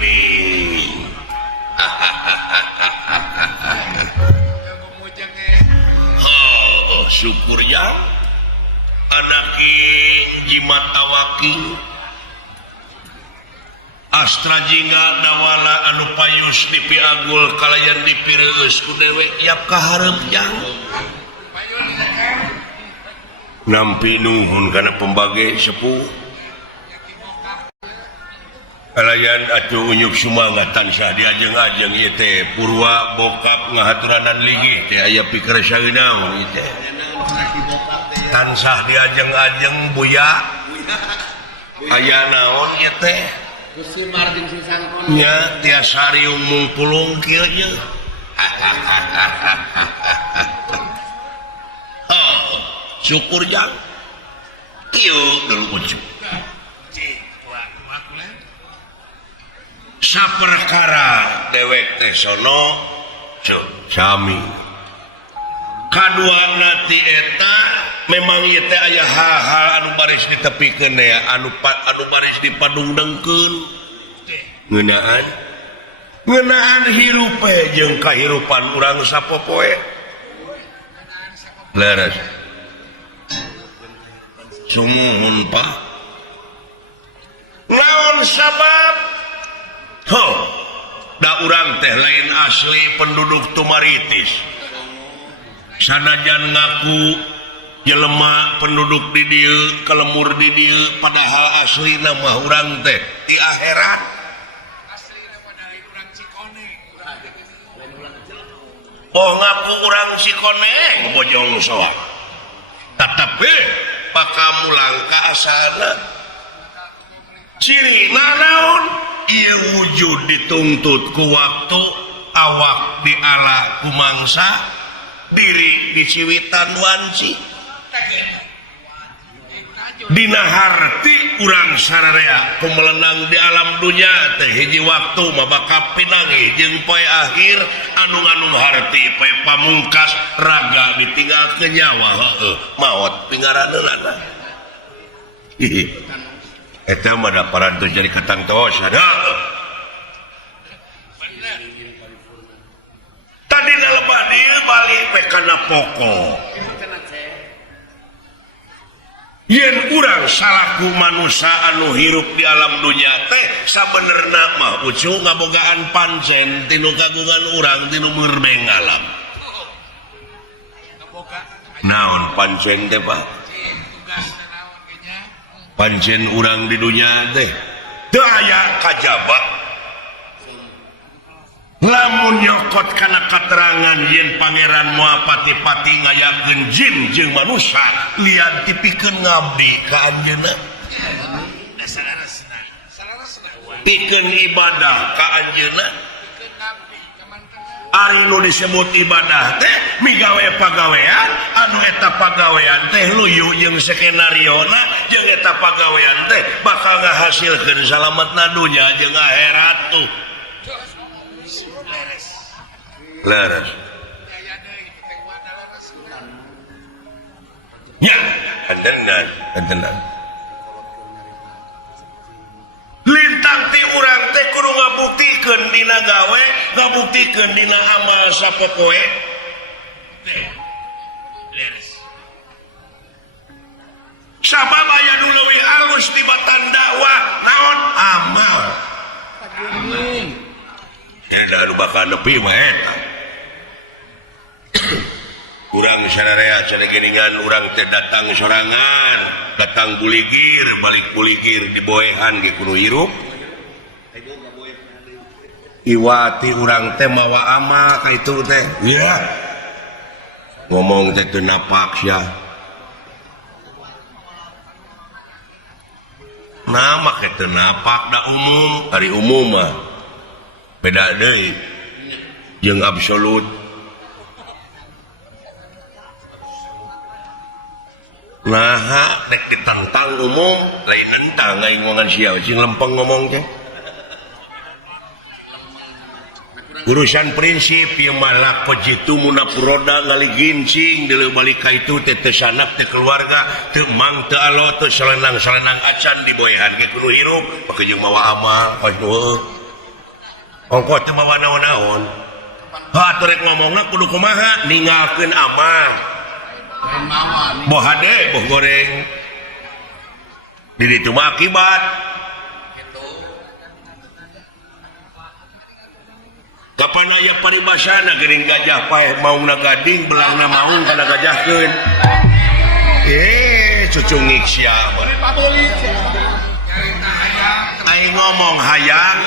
ini syukur ya anak jimat tawaki Astra jingga dawala anu payus di piagul kalayan dipireus ku dewe yap kaharep jang nampi nuhun kana pembage sepuh kalayan atuh unyuk sumangat tansah diajeng-ajeng ieu teh purwa bokap ngahaturanan linggih teh aya pikir saeunaun ieu teh tansah diajeng-ajeng buya aya naon ieu teh nya tiasa riung mungpulung kieu nya syukur jang kieu dulu ujuk saperkara dewek teh sono sami kadua nati eta memang ieu teh aya hal-hal anu baris ditepikeun ya anu baris dipadungdengkeun ngeunaan hirup jeung kahirupan urang sapopoe leres sumuhun Pak naon sabab da urang teh lain asli penduduk Tumaritis sanajan ngaku jelema penduduk di dieu kelemur di dieu padahal aslina mah urang teh di akhirat aslina mah dari urang Cikone oh ngaku urang Cikone bojong soa tetapi pakamulang ka asalna cirina naon ieu wujud dituntut ku waktu awak diala ku mangsa diri diciwitan wanci dina harti urang sararea kumelenang di alam dunya teh hiji waktu mah bakal pinangih jeung poe akhir anu ngandung harti poe pamungkas raga ditinggalkeun nyawa heueuh maot pingaraneunana eta mah da parantos jadi ketangtos ada tadi lebah dieu balik pe kana pokok yen urang salaku manusia anu hirup di alam dunya teh sabenerna mah ucu ngabogaan pancen tinu kagungan urang tinu merbeng alam naon pancen teh Pak pancen urang di dunya teh teu aya kajaba lamun nyokot kana katerangan yen pangeran moal pati-pati ngayakeun jin jeung manusia liat dipikeun ngabdi ka anjeunna pikeun ibadah ka anjeunna ari nu disebut ibadah teh migawe pagawean anu eta pagawean teh luyu jeung skenariona jeung eta pagawean teh bakal ngahasilkeun salametna dunya jeung akhirat tuh leres nya andenan lintang ti urang teh kudu ngabuktikeun dina gawe ngabuktikeun dina amal sapopoe leres sabab aya nu leuwih alus tibatan dakwah naon amal eta anu bakal nepi mah eta urang sararea sanegeningan urang teh datang sorangan datang buligir balik buligir diboehan ge kudu hirup iwati urang teh mawa amal ka itu teh iya ngomong teh teu napak sia nah make teu napak da umum ari umum mah beda deui jeung absolut nah dek ditantang umum lain nentang aing ngomongan sia cing lempeng ngomong teh urusan prinsip ieu mah lak pejitu munapuroda ngali gincing deuleu balik ka itu teh teu sanak teh keluarga teu mang teu alo teu salenang-salenang acan diboehan ge kudu hirup make jeung mawa amal pas heueuh ongkos teh bawa naon-naon rek ngomongna kudu kumaha ninggalkeun amal boh hade boh goreng di ditu mah akibat kapan aya paribasana geuning gajah paeh maungna gading belangna maung kana gajahkeun cucungik sia aing ngomong hayang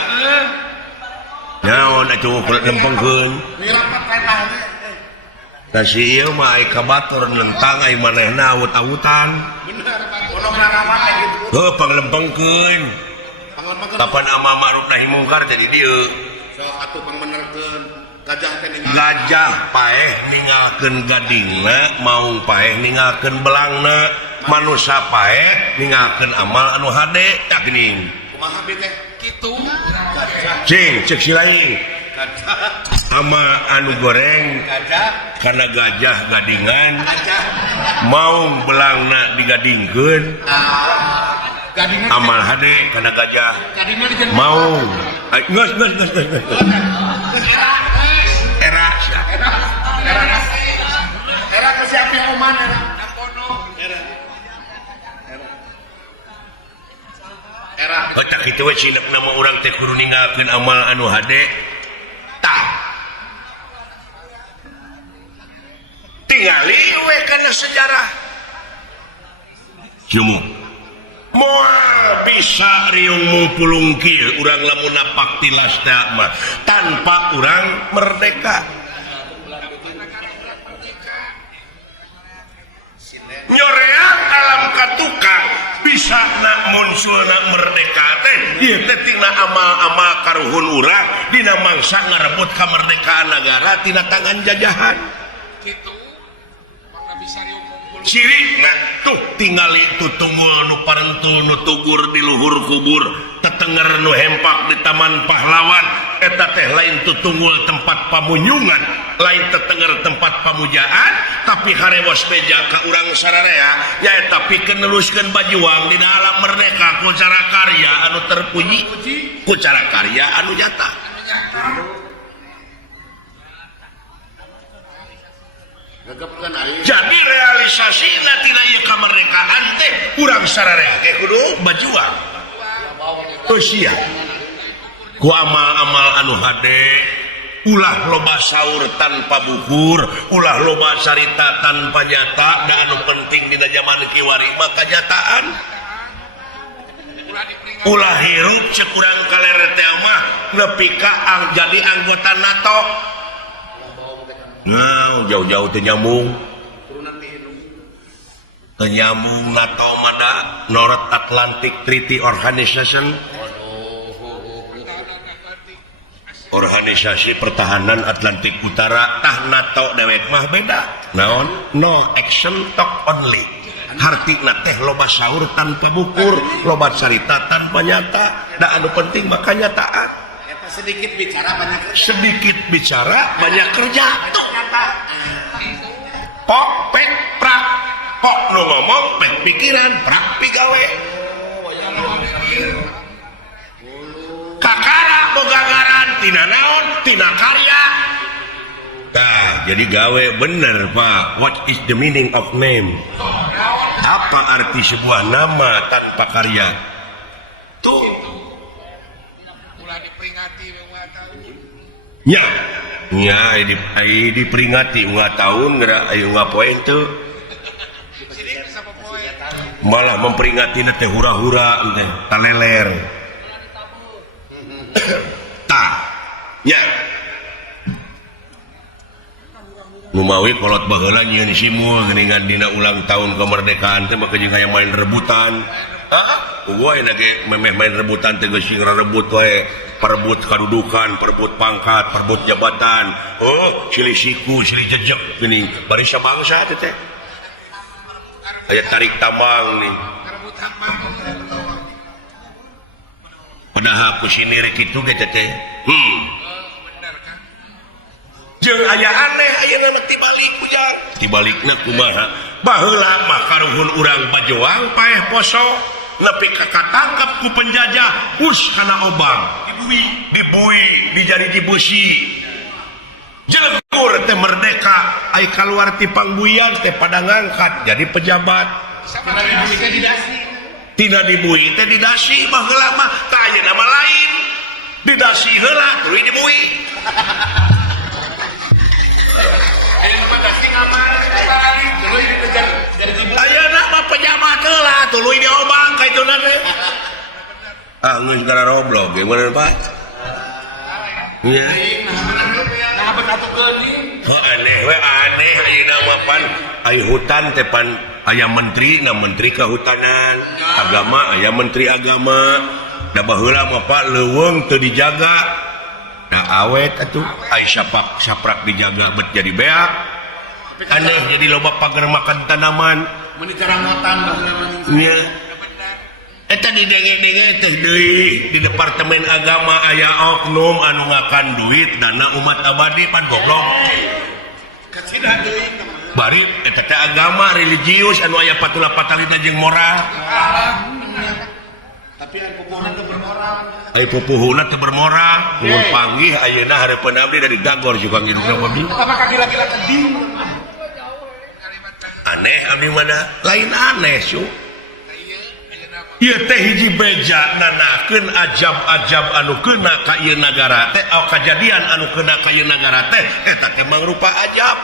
naon atuh lempengkeun da si ieu mah ai kabatur nentang ai manehna awut-awutan heuh panglempengkeun kapan amar ma'ruf nahi mungkar jadi dieu sok atuh pangbenerkeun gajah paeh ninggalkeun gadingna maung paeh ninggalkeun belangna manusia paeh ninggalkeun amal anu hade tak geuning kumaha teh kitu cek si lain ama anu goreng karena gajah gadingan maung belangna digadingkeun amal hade karena gajah maung geus era ke siapa yang oman era otak itu we cinep nama urang teh kudu ninggalkeun amal anu hade tah tingali we kana sejarah jumu moal bisa riung mumpulung kieu urang lamun napak tilas teh mah tanpa urang merdeka nyoreang alam katukang bisa nak munculna merdeka teh ieu teh tina amal-amal karuhun urang dina mangsa ngarebut kamerdekaan negara tina tangan jajahan kitu mangga bisa cirina tuh tingali tutunggul nu parentul nu tugur di luhur kubur tetenger nu hempak di taman pahlawan eta teh lain tutunggul tempat pamunyungan lain tetenger tempat pamujaan tapi harewas beja ka urang sararea nyaeta pikeun neluskeun bajuang dina alam merdeka ku cara karya anu terpuji ku cara karya anu nyata jadi realisasi tina ieu kamerdekaan teh urang sararea kudu bajuang sia ku amal-amal anu hade ulah loba saur tanpa bukur ulah loba carita tanpa nyata da anu penting dina zaman kiwari mah kanyataan ulah hirup cek urang kaler teh mah nepi ka jadi anggota NATO. Nah, jauh-jauh teu nyambung. Teu nyambung NATO mada North Atlantic Treaty Organization. Organisasi Pertahanan Atlantik Utara tah NATO dewek mah beda. Naon? No action talk only. Hartina teh loba saur tanpa bukur, loba carita tanpa nyata. Da anu penting mah kanyataan. Sedikit bicara banyak kerja tuh pok pek prak pok nu ngomong pek pikiran prak pigawe kakara boga ngaran tina naon tina karya nah jadi gawe bener Pak. What is the meaning of name? Apa arti sebuah nama tanpa karya tuh nya diperingati ulah tahun geura aya ulah poe teu malah memperingati teh hura-hura teh taleler tah nya numawi kolot baheula nyieun simul geuningan dina ulang tahun kemerdekaan teh maka jeung aya main rebutan Ugoy lagi main rebutan tegas sing rebut wae perebut kedudukan, perebut pangkat, perebut jabatan. Oh, silih siku, silih jejak geuning bari sabangsa teh teh. Aya tarik tambang nih. Padahal ku sini rek kitu ge teh. Jeung aya aneh ayeuna mah tibalik ujang. Tibalikna kumaha? Baheula mah karuhun urang bajoang paeh poso nepi ka katangkep ku penjajah us kana obang dibui dibui dijadi dibusi jelgur teh merdeka ai keluar ti pangbuyan teh pada ngangkat jadi pejabat tidak dibui teh didasi baheula mah tanya nama lain didasi heula tuluy dibui ayeuna mah pejabat heula tuluy diobang ka ituna teh geus gara roblog ge bener Pak nya aneh we aneh ayeuna mah pan aya hutan teh pan aya menteri kehutanan agama aya menteri agama da baheula mah Pak leuweung teu dijaga da awet atuh aya saprak dijaga bet jadi beak aneh jadi loba pager makan tanaman mun dicarangotan nya eta didenge-denge teh deui di departemen agama aya oknum anu ngakan duit dana umat abadi pan goblok kecina deui bari eta teh agama religius anu aya patula-patalina jeung moral tapi anu pupuhna teu bermoral ai pupuhna teu bermoral mun panggih ayeuna hareupeun abdi dari Dagor juga ngidupna mobil apa gila-gila teuing aneh abdi mana lain aneh su ieu teh hiji beja nanakeun ajab-ajab anu keuna ka ieu nagara teh kajadian anu keuna ka ieu nagara teh eta teh mangrupa ajab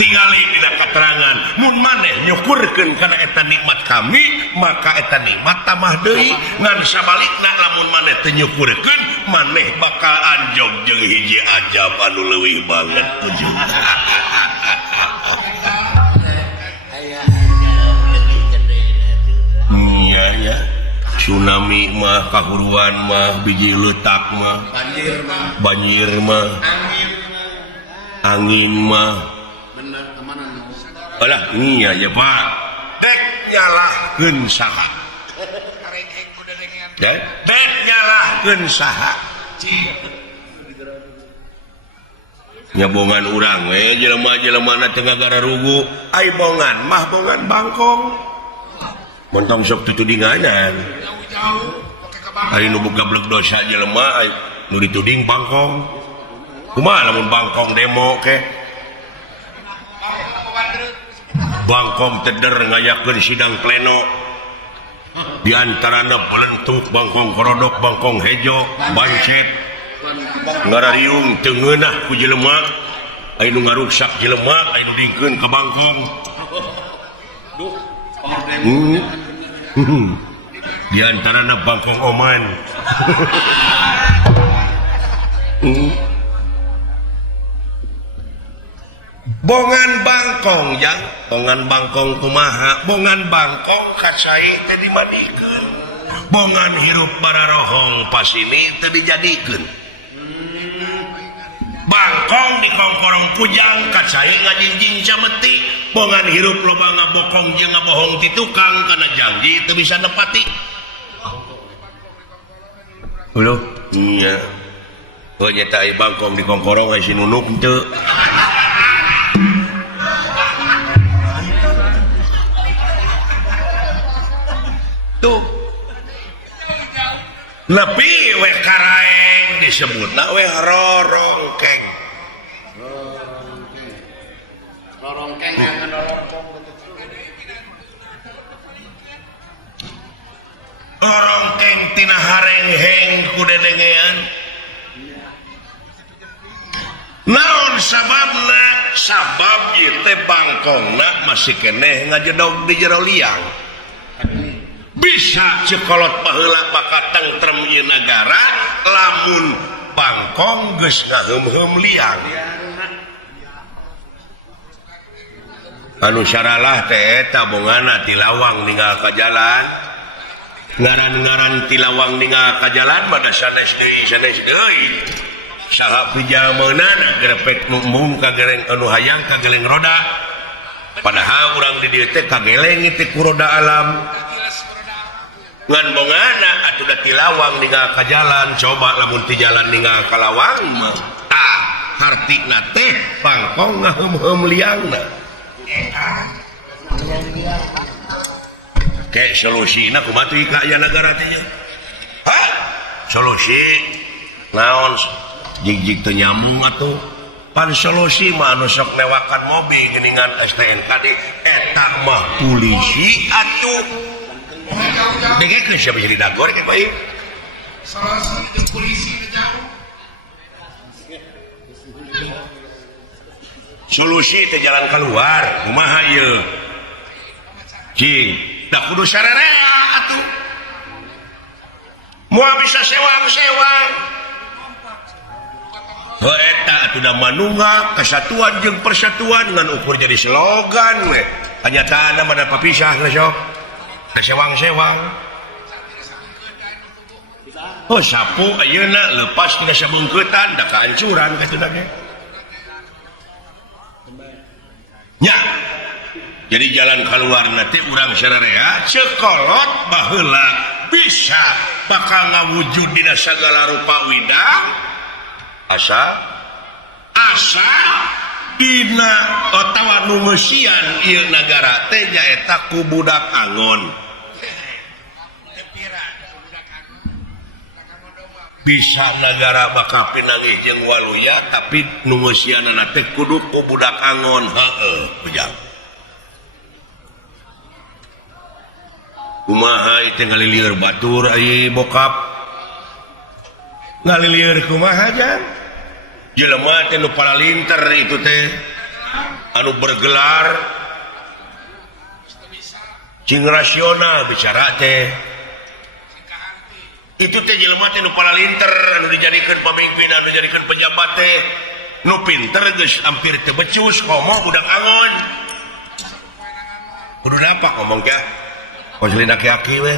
tingali dina katerangan mun maneh nyukurkeun kana eta nikmat kami maka eta nikmat tambah deui ngan sabalikna lamun maneh teu nyukurkeun maneh bakal anjog jeung hiji ajab anu leuwih banget ujung ya tsunami mah kahuruan mah biji leutak mah banjir mah angin mah bener kemana alah iya ya Pak dek nyalahkeun saha dek nyalahkeun saha nyabongan urang we jelema-jelemana teu ngagara rugu ai bongan mah bongan bangkong montong sok tutudinganan ari nu boga bleg dosa jelema ai nu dituding bangkong kumaha lamun bangkong demo ke bangkong teder ngayakeun sidang pleno di antarana belentuk bangkong korodok bangkong hejo bancet ngarariung teu ngeunah ku jelema aya nu ngaruksak jelema aya nu dingkeun ka bangkong di antarana bangkong oman bongan bangkong yang bongan bangkong kumaha bongan bangkong kacai teh dimanikeun bongan hirup bararohong pasini teu dijadikeun bangkong di kongkorong kujang kacai ngajinjing cameti bongan hirup loba ngabokong jeung ngabohong ti tukang kana janji teu bisa nepati ulo nya oh nyata aya bangkong di kongkorong aya sinunuk teu tuh lebih we karaeng disebutna we rorongkeng rorongkeng tina harengheng ku dedengean naon sababna sabab ieu teh bangkongna masih keneh ngajedog di jero liang bisa cekolot paheula bakal tentrem ieu nagara lamun bangkong geus ngaheum-heum liang anu saralah teh eta bongana ti lawang ninggal ka jalan ngaran-ngaran ti lawang ninggal ka jalan mah sanes deui saha pijameunana grepek numbung ka geleng anu hayang ka geleng roda padahal urang di dieu teh kageleng teh ku roda alam ngan bongana atuh da ti lawang ninggal ka jalan coba lamun ti jalan ninggal ka lawang mah hartina teh bangkong ngaheum-heum liangna kayak solusina kumaha teh ka aya nagara teh solusi naon jig teu nyambung atuh pan solusi mah anu sok lewakan mobil geuningan STNKD eta mah polisi atuh dengekeun sia bisa didagor ke bae solusi jeung polisi jauh solusi teh jalan keluar kumaha ieu cing da kudu sarerea atuh moal bisa sewang-sewang eta atuh da manungga kesatuan jeung persatuan ngan ukur jadi slogan we kanyataanna mah da papisah geus sok sewang-sewang oh sapu ayeuna lepas tina sabungkeutan da kahancuran katuna ge nya jadi jalan keluar nanti urang sararea cekolot baheula bisa bakal ngawujud dina sagala rupa widang asa dina otawa nu meusian ieu nagara teh nyaeta ku budak angon bisa negara bakal pinangih jeung waluya tapi nu meusianna teh kudu ku budak angon heueuh bujang kumaha itu ngalilieur batur ai bokap ngalilieur kumaha jang jelema teh nu paralinter itu teh anu bergelar cing rasional bicara teh itu teh jelema teh nu paralinter anu dijadikeun pamimpin anu dijadikeun pejabat teh nu pinter geus hampir teu becus komo budak angon kudu apa ngomong teh kok jelina aki-aki we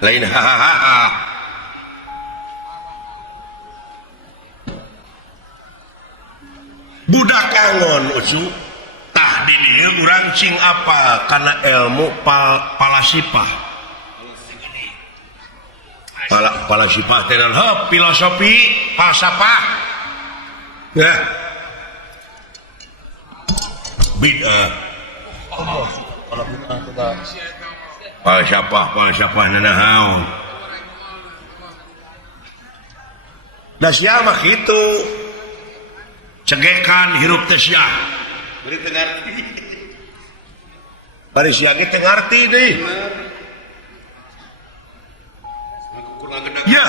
lain hahaha budak angon ucu tah di dieu urang cing apa kana ilmu palasipah palasipah teh filosofi falsafah ya bid'ah falsafah nanahaun da sia mah kitu cegekan hirup teh sia bari teu ngarti bari sia ge teu ngarti deui ya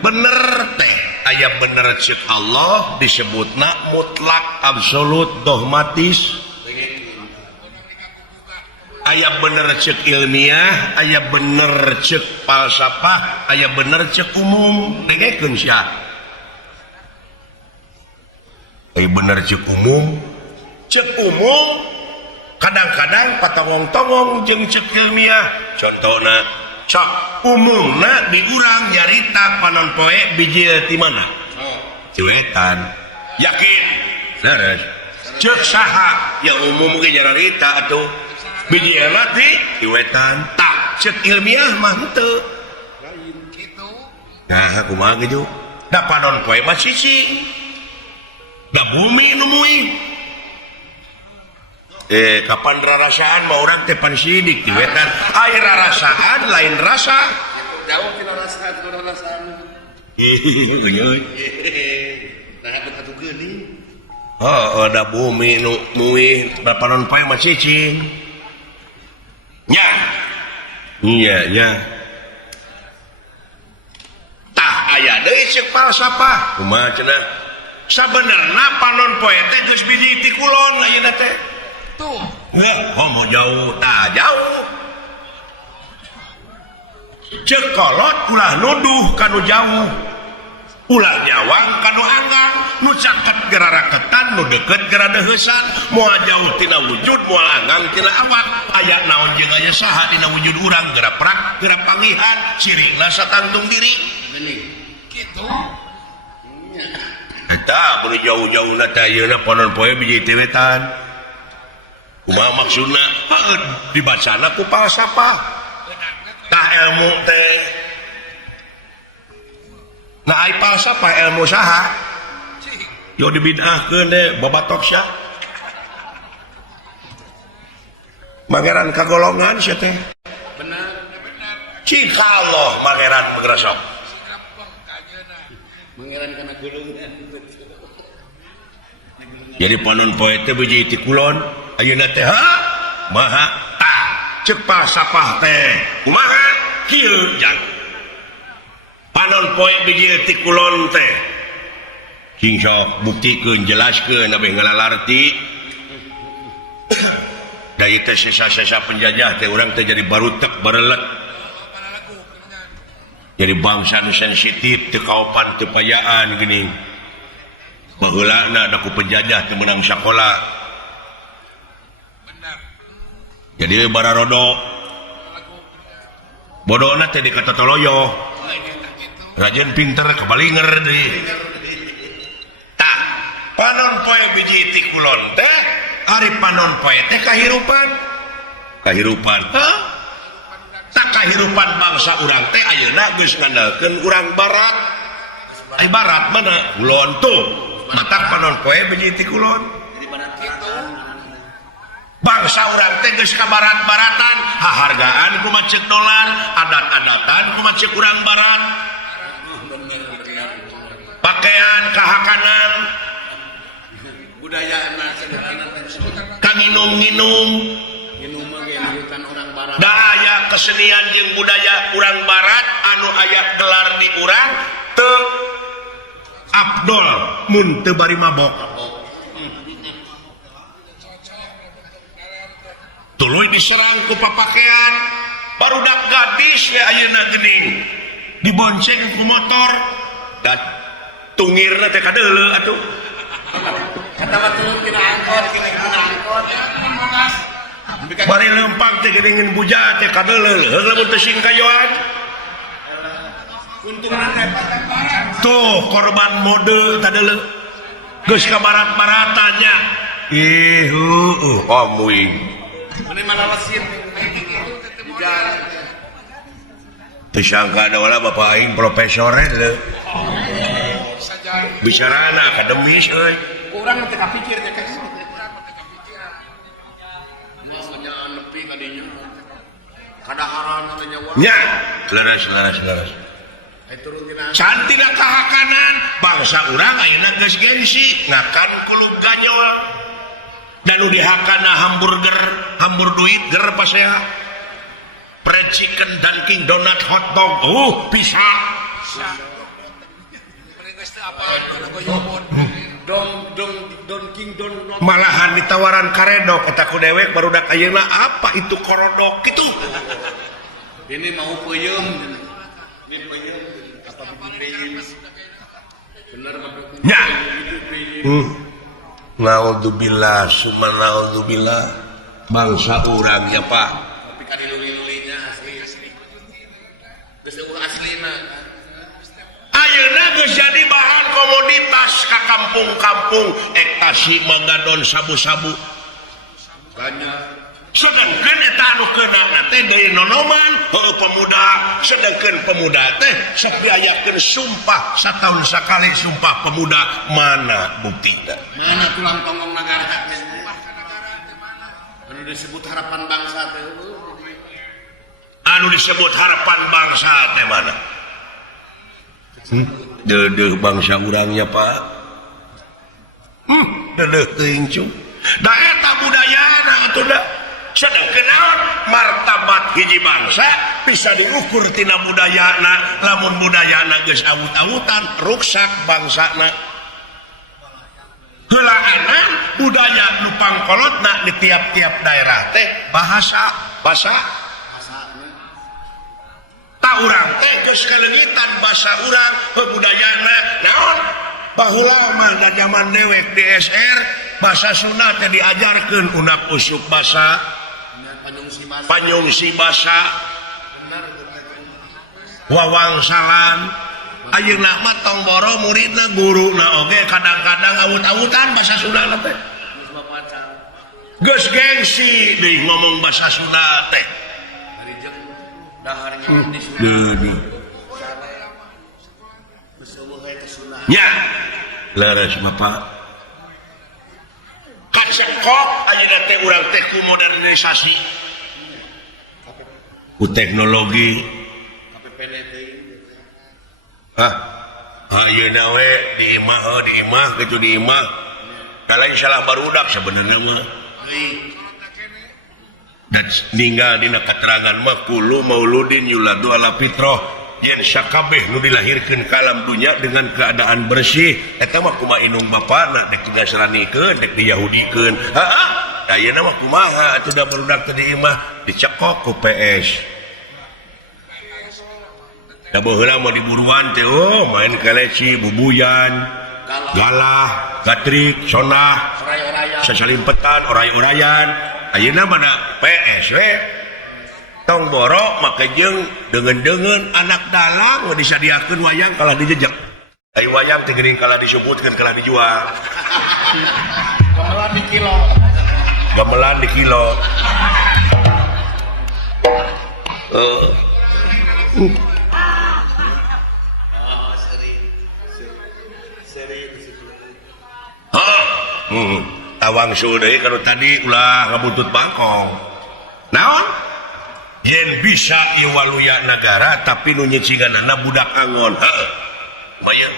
bener teh aya bener ceuk Allah disebutna mutlak absolut dogmatis aya bener cek ilmiah aya bener cek falsafah aya bener cek umum dengekeun sia aya bener cek umum kadang-kadang patongong-tongong jeung cek ilmiah contohna cak umumna di urang nyarita panon poe biji ti mana ciwetan yakin leres cek saha yang umum ge nyarita atuh biji mati ciwetan tak cek ilmiah mah henteu kitu nah kumaha gitu da panon poe mah sisi da bumi nu muih kapan rarasaan mah urang teh pan sidik ciwetan ai rarasaan lain rasa jauh tina rasa atuh rarasaan euy nah atuh geuning da bumi nu muih da panon poe mah sisi nya iya tah aya deui ceuk falsafah kumaha cenah sabenerna panon poe teh geus biji ti kulon ayeuna teh tuh mau jauh tah jauh ceuk kolot ulah nuduh kanu jauh ulah nyawang kanu anggang nu caket geraraketan nu deukeut geradeuheusan moal jauh tina wujud moal anggang tina awak aya naon jeung aya saha dina wujud urang geura prak geura pangihan cirina satangtung diri geuning kitu eta beureum jauh-jauhna teh ayeuna ponon poe biji tiwetan kumaha maksudna dibacana ku falsafah tah ilmu teh nah ai falsafah ilmu saha yo dibid'ahkeun deh babatok sia pangeran kagolongan sia teh bener Cikaloh Mangeran Megrasok. Mangeran kana gulungan. Jadi panon poe teh biji ti kulon, ayeuna teh maha ta ceuk pasapah teh. Kumaha? Kieu jang. Panon poe biji ti kulon teh. Cing sok buktikeun jelaskeun abeh ngalalarti. Dari teh sesa-sesa penjajah teh urang teh jadi barutek barelek. Jadi bangsa nu sensitif teu kaopan teu payaan geuning. Baheulana da ku penjajah teu meunang sakola. Benar. Jadi bararodo bodona teh dikatotoloyo. Rajen pinter kebalinger deui. Tah, panon poe biji ti kulon teh ari panon poe teh kahirupan. Kahirupan. Tak kahirupan bangsa urang teh ayeuna geus ngandalkeun urang barat. Ai barat mana? Kulon tuh. Mata panon poe biji ti kulon. Bangsa urang teh geus ka barat-baratan, hahargaan kumaha ceuk dolar, adat-adatan kumaha ceuk urang barat. Pakaian kahakanan, Budayana sederhana kanginum-nginum, minum ge nurutan orang barat. daya kesenian jeung budaya urang barat anu aya gelar di urang teu Abdul mun teu bari mabok. Tuluy diserang ku papakean, barudak gadis ya ayeuna geuning. Dibonceng ku motor dan tungirna teh kadeuleu atuh. Kata mah turun tina angkot, tina angkot. Bari lempang teh geuningan buja teh kadeuleu, lamun teu sing kayoan. Kuntungan teh barat. Tuh korban mode tadele geus ka barat-baratannya. Amuing. Mane malalasin. Teu sangka ada wala bapak aing profesor le. Bicarana akademis euy. Urang teh kapikir teh kan. Maksudnya nepi ka dinya. Kadaharan teh nyawa. Nya, leres. Turun tina Cantina kahakanan bangsa urang ayeuna geus gengsi ngakan kulug ganyol. Dan nu dihakana hambur duit ger pasea. Fried chicken, Dunkin Donut, hot dog. Bisa. Don King Don. Malahan ditawaran karedok eta ku dewek barudak ayeuna apa itu korodok itu. Ini mau peuyeum. Ini peuyeum. Apa peuyeum? Bener mah. Nya. Naudzubillah, summa naudzubillah. Bangsa urang ya Pak. Tapi kan luli-lulinya asli. Geus aslina. Ayeuna geus jadi bahan komoditas ka kampung-kampung ekstasi magadon sabu-sabu. Banyak. Sedangkan eta anu keunana teh deui nonoman heueuh pemuda, sedangkan pemuda teh sok diayakeun sumpah sataun sakali sumpah pemuda mana buktina? Mana tulang tonggong negara? Anu disebut harapan bangsa teh. Anu disebut harapan bangsa teh mana? Deudeuh bangsa urangnya Pak. Deudeuh teuing cung. Da eta budayana atuh da. Sedangkan martabat hiji bangsa bisa diukur tina budayana. Lamun budayana geus awut-awutan ruksak bangsana. Heulaana budaya nu pangkolotna di tiap-tiap daerah teh bahasa. Ta urang teh geus kaleungitan basa urang budayana naon? Baheula mah da zaman dewek di SR basa Sunda teh diajarkeun unak usuk basa panyungsi basa wawangsalan ayeuna mah tong boro muridna guruna oge kadang-kadang awut-awutan basa Sunda teh geus gengsi deui ngomong basa Sunda teh nya leres Bapak kacekok ayeuna teh urang teh ku modernisasi ku teknologi hah ayeuna we di imah gitu di imah kalain salah barudak sebenarnya mah dan ninggal dina keterangan mah kulu mauludin yuladu ala fitrah yen sakabeh nu dilahirkeun ka alam dunya dengan keadaan bersih eta mah kumaha inung bapana dek dinasranikeun dek diyahudikeun ayeuna mah kumaha atuh da barudak teh di imah dicekok ku PS da baheula mah diburuan teh main keleci bubuyan galah gatrik sonah sasalimpetan oray-orayan ayeuna mana PS we tong borok make jeung deungeun-deungeun anak dalang disadiakeun wayang kalah dijejak ai wayang teh geuning kalah disebutkeun kalah dijual gamelan di kilo tawang deui kalau tadi ulah ngabuntut bangkong naon yen bisa ieu waluya negara tapi nu nyiciganana budak angon bayang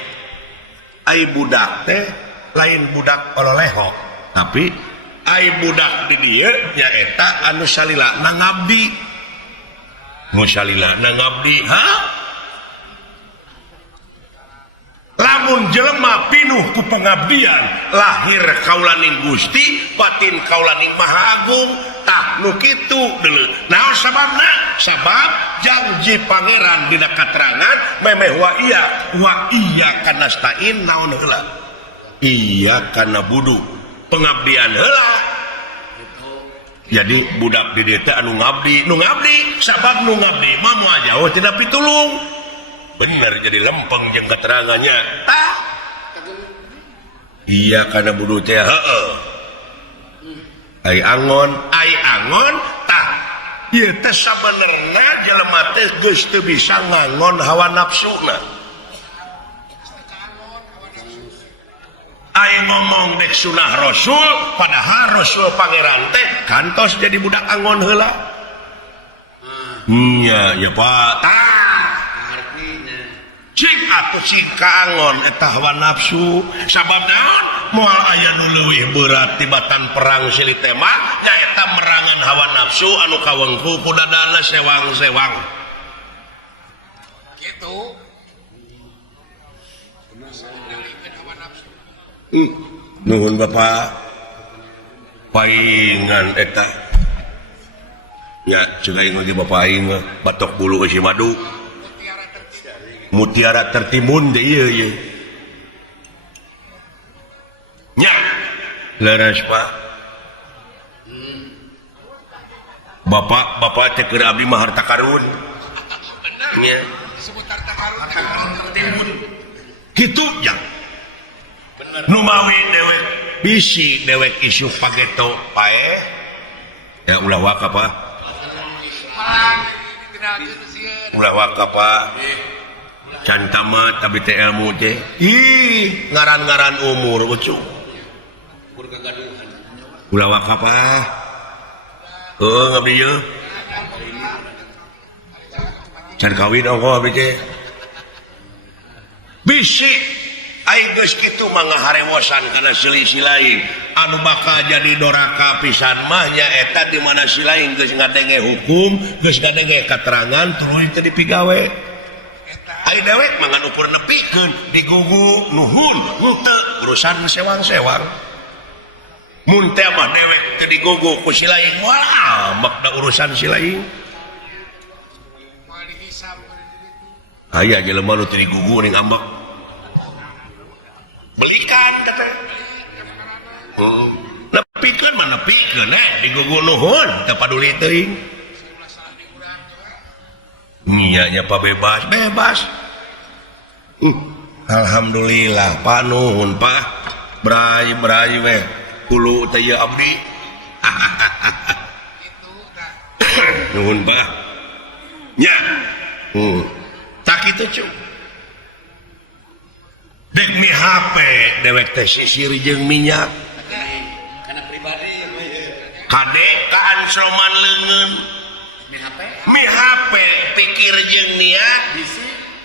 ai budak teh lain budak ololeho tapi ai budak di dieu nyaeta anu salila ngabdi nu salila ngabdi lamun jelema pinuh ku pengabdian lahir kaulaning Gusti batin kaulaning Maha Agung tah nu kitu deuleu naon sababna sabab janji pangeran dina katerangan memeh wa iya kana stain naon heula iya kana budu pengabdian heula jadi budak di dieu teh anu ngabdi sabab nu ngabdi mah moal jauh tina pitulung bener jadi lempeng jeung keterangannya iya karena budu teh ai angon tah ieu teh sabenerna jelema teh geus teu bisa ngangon hawa nafsuna ai ngomong dek sunah rasul padahal rasul pangeran teh kantos jadi budak angon heula ya Pak cing atuh cing kaangon eta hawa nafsu sabab naon moal aya nu leuwih berat tibatan perang silih teh mah nyaeta merangan hawa nafsu anu kawengku ku dadana sewang-sewang kitu nuhun Bapak paingan eta nya ceuk aing lagi Bapak aing batok bulu isi madu mutiara tertimun deh iya nya leres Pak bapak teh keur abdi mah harta karun nya disebut harta karun tertimun kitu nya nu mawi dewek bisi dewek isu pageto pae ya ulah waka Pak ulah waka Pak can tamat tapi teh ilmu teh ngaran-ngaran umur becu ulah wakaf ngabdi ye can kawin ongko abdi teh bisi ai geus kitu mah ngaharewosan kana selisih lain anu bakal jadi doraka pisan mah nya eta di mana si lain geus ngadenge hukum geus ngadenge keterangan tuluy teh dipigawe ai dewek mangan ukur nepikeun digugu nuhun henteu urusan sewang-sewang mun teh mah dewek teu digugu ku si lain wah mak da urusan si lain aya jelema nu teu digugu ning ambek belikan kata nepikeun mah nepikeun digugu nuhun teu paduli teuing nya Pak bebas alhamdulillah Pak nuhun Pak brai we kulo teh ya abdi nuhun Pak nya tak kitu cu dek mi HP dewek teh sisir jeung minyak kana pribadi kade kaan sloman leungeun mi HP pikir jeung niat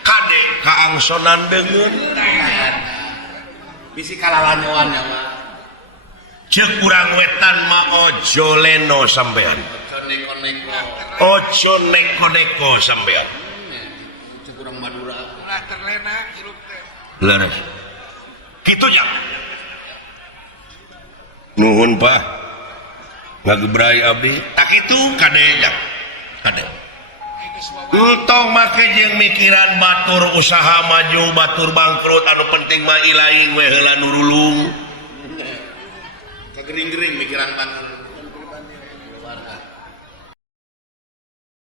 kade kaang pasonan dengan bisi kalalanyoan ya mah cek kurang wetan mah ojo leno sampean neko-neko ojo neko-neko sampean cek kurang Madura terlena hirup teh. leres gitu ya nuhun pak ngagebrai abdi tak itu kadenya kade entong make jeung mikiran batur usaha maju batur bangkrut anu penting mah ilaing we heula nurulung kegering-gering mikiran batur